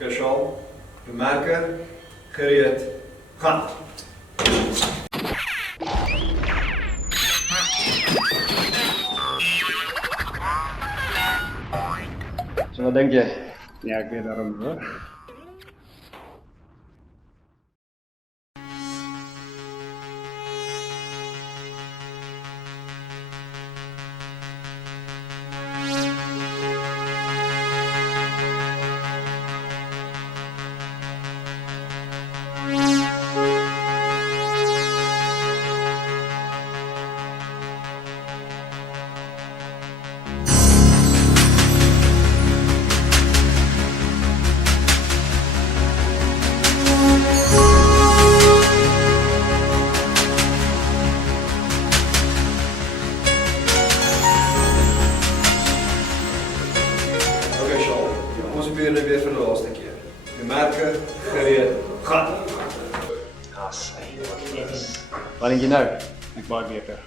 Oké, Charles. We merken, gereed, gaan. So, wat denk je? Ja, ik weet daarom hoor. Oké, Charles. Ons spelen het weer voor de laatste keer. We merken, gereed, gaan. Wat denk je nou? Ik wou beter.